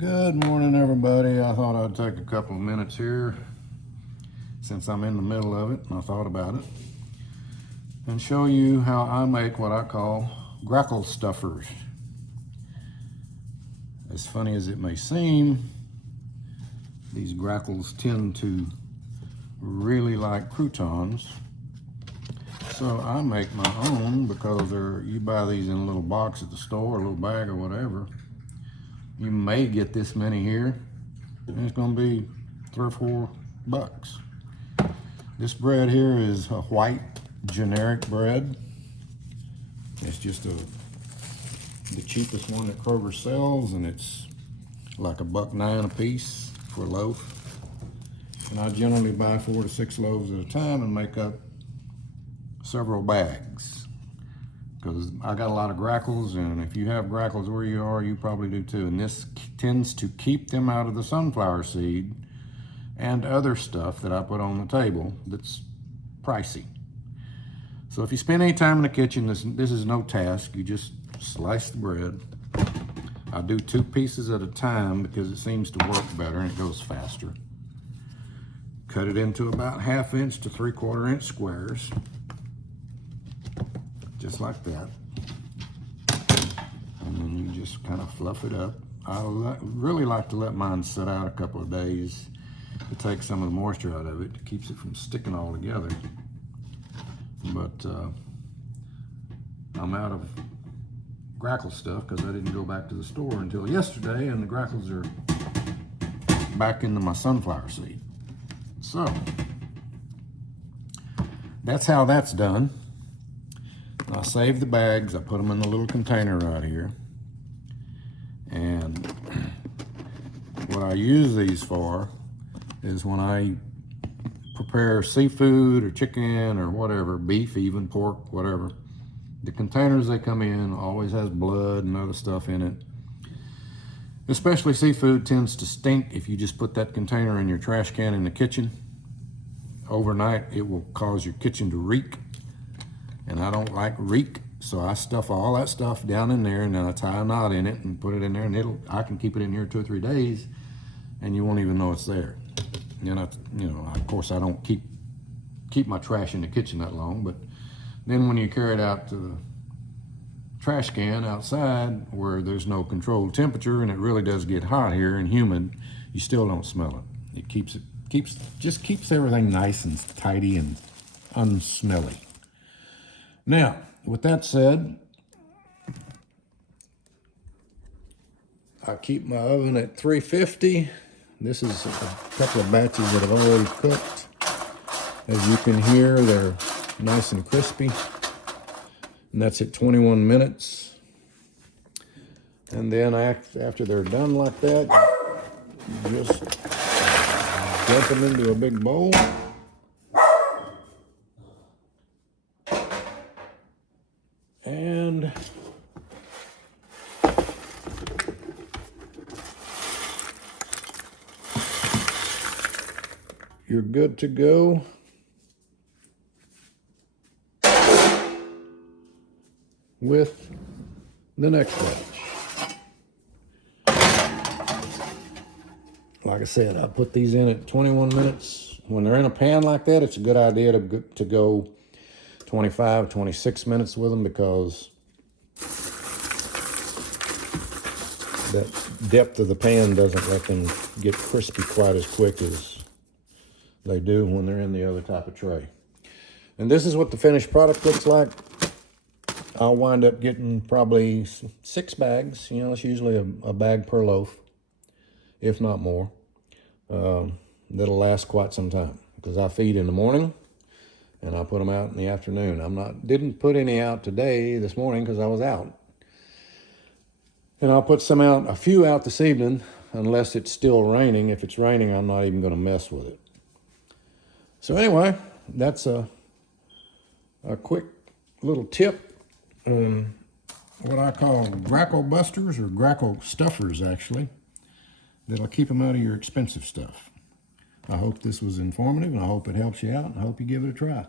Good morning, everybody. I thought I'd take a couple of minutes here since I'm in the middle of it and I thought about it and show you how I make what I call Grackle Stuffers. As funny as it may seem, these grackles tend to really like croutons, so I make my own because you buy these in a little box at the store, a little bag or whatever. You may get this many here, and it's going to be $3 or $4. This bread here is a white generic bread. It's just the cheapest one that Kroger sells, and it's like $1.09 a piece for a loaf. And I generally buy 4 to 6 loaves at a time and make up several bags. Because I got a lot of grackles, and if you have grackles where you are, you probably do too. And this tends to keep them out of the sunflower seed and other stuff that I put on the table that's pricey. So if you spend any time in the kitchen, this is no task. You just slice the bread. I do 2 pieces at a time because it seems to work better and it goes faster. Cut it into about 1/2 inch to 3/4 inch squares. Just like that. And then you just kind of fluff it up. I really like to let mine sit out a couple of days to take some of the moisture out of it. It keeps it from sticking all together. But I'm out of grackle stuff because I didn't go back to the store until yesterday, and the grackles are back into my sunflower seed. So that's how that's done. I save the bags, I put them in the little container right here. And what I use these for is when I prepare seafood or chicken or whatever, beef, even pork, whatever, the containers they come in always has blood and other stuff in it. Especially seafood tends to stink if you just put that container in your trash can in the kitchen. Overnight, it will cause your kitchen to reek. And I don't like reek, so I stuff all that stuff down in there, and then I tie a knot in it and put it in there, and I can keep it in here 2 or 3 days, and you won't even know it's there. And of course, I don't keep my trash in the kitchen that long, but then when you carry it out to the trash can outside where there's no controlled temperature and it really does get hot here and humid, you still don't smell it. It keeps everything nice and tidy and unsmelly. Now, with that said, I keep my oven at 350. This is a couple of batches that I've already cooked. As you can hear, they're nice and crispy. And that's at 21 minutes. And then after they're done like that, you just dump them into a big bowl. And you're good to go. With the next batch. Like I said, I put these in at 21 minutes. When they're in a pan like that, it's a good idea to go 25, 26 minutes with them, because that depth of the pan doesn't let them get crispy quite as quick as they do when they're in the other type of tray. And this is what the finished product looks like. I'll wind up getting probably 6 bags. It's usually a bag per loaf, if not more. That'll last quite some time because I feed in the morning and I put them out in the afternoon. Didn't put any out this morning because I was out. And I'll put a few out this evening unless it's still raining. If it's raining, I'm not even going to mess with it. So anyway, that's a quick little tip on what I call grackle busters, or grackle stuffers actually, that'll keep them out of your expensive stuff. I hope this was informative, and I hope it helps you out, and I hope you give it a try.